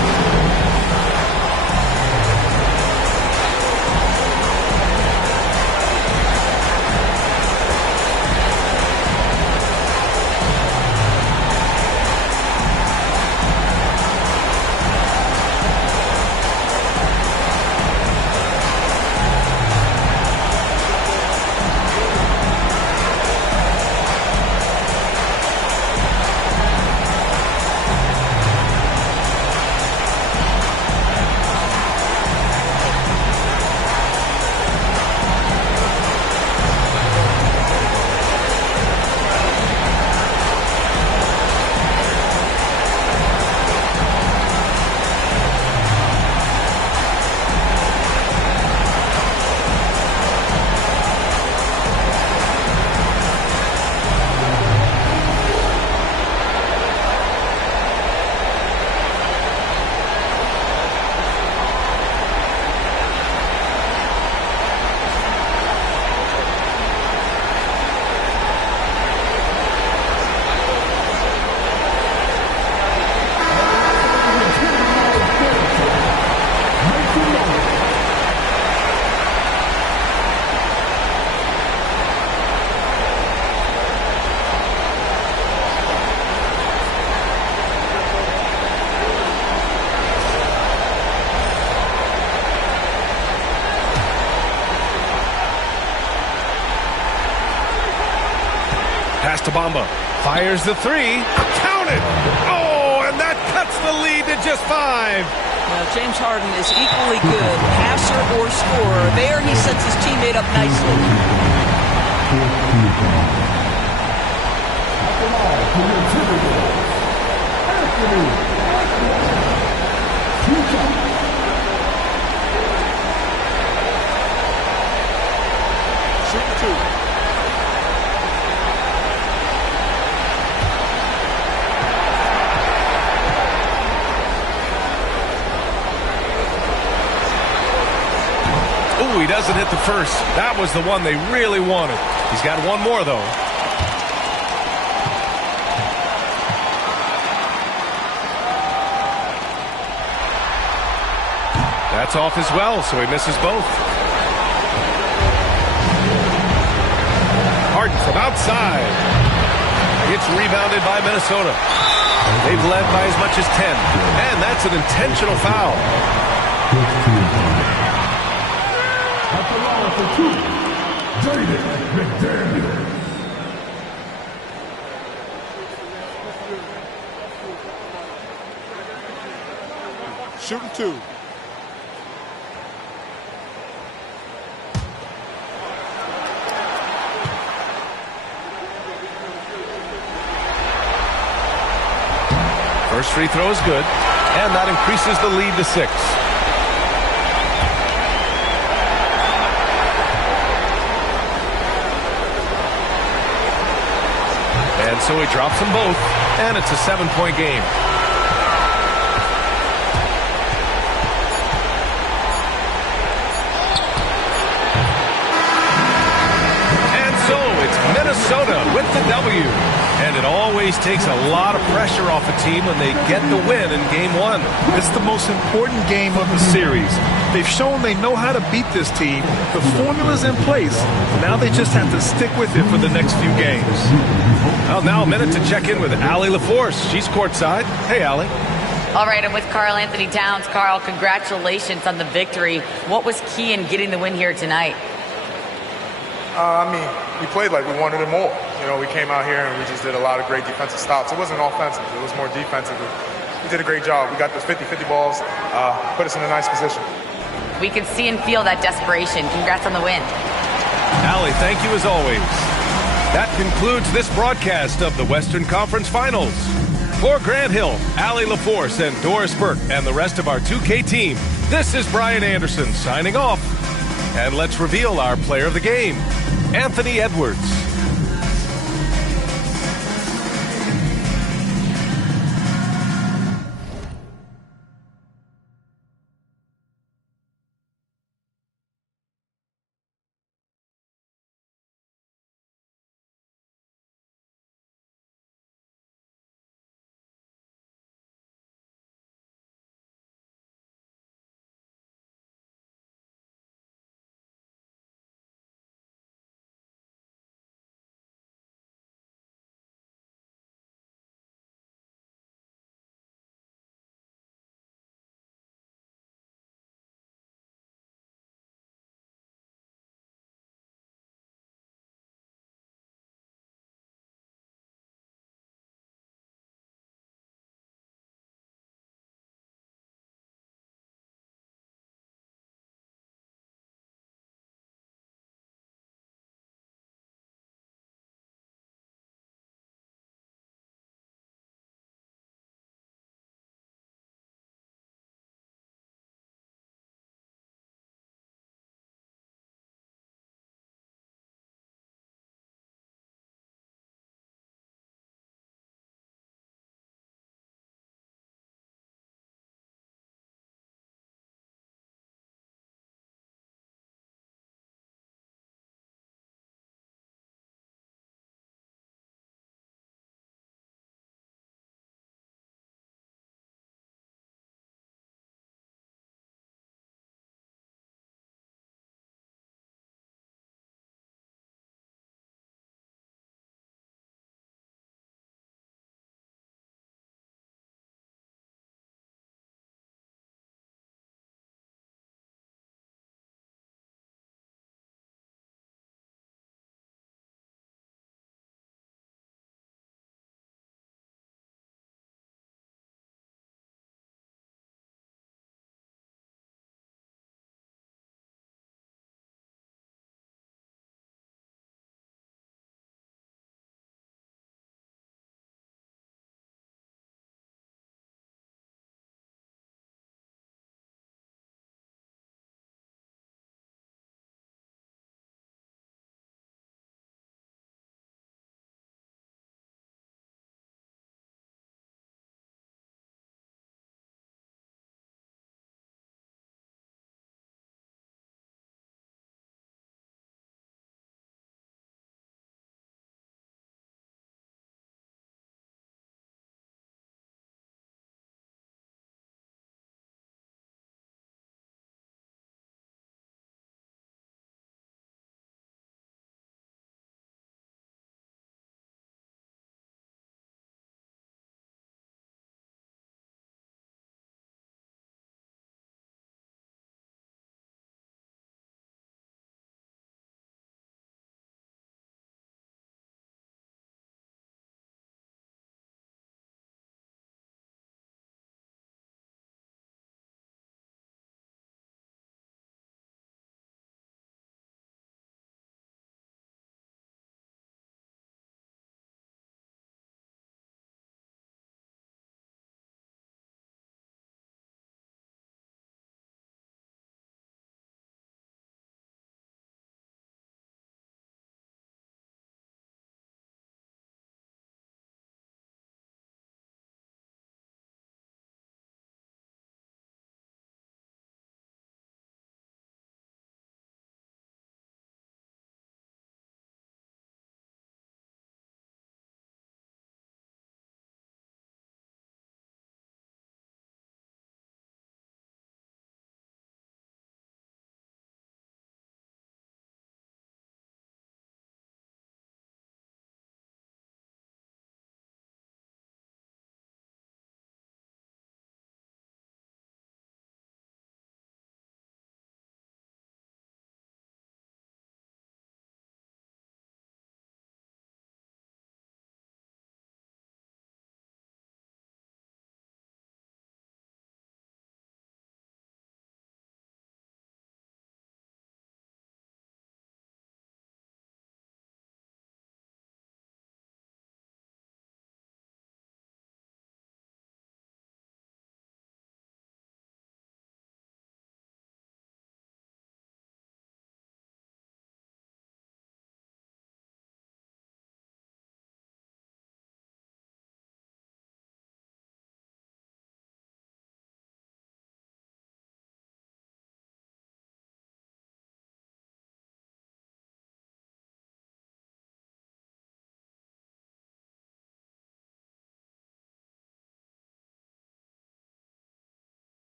Pass to Bamba. Fires the three. Count it! Oh, and that cuts the lead to just 5. Now, James Harden is equally good, passer or scorer. There he sets his teammate up nicely. Shoot 2. He doesn't hit the first. That was the one they really wanted. He's got one more, though. That's off as well, so he misses both. Harden from outside. It's rebounded by Minnesota. They've led by as much as 10. And that's an intentional foul. Shooting 2. First free throw is good, and that increases the lead to 6. And so he drops them both, and it's a 7-point game. And so it's Minnesota with the W. And it always takes a lot of pressure off a team when they get the win in Game 1. It's the most important game of the series. They've shown they know how to beat this team. The formula's in place. Now they just have to stick with it for the next few games. Well, now a minute to check in with Allie LaForce. She's courtside. Hey, Allie. All right, I'm with Karl Anthony Towns. Karl, congratulations on the victory. What was key in getting the win here tonight? We played like we wanted it more. We came out here and we just did a lot of great defensive stops. It wasn't offensive. It was more defensive. We did a great job. We got those 50-50 balls, put us in a nice position. We can see and feel that desperation. Congrats on the win. Allie, thank you as always. That concludes this broadcast of the Western Conference Finals. For Grant Hill, Allie LaForce, and Doris Burke, and the rest of our 2K team, this is Brian Anderson signing off. And let's reveal our player of the game, Anthony Edwards.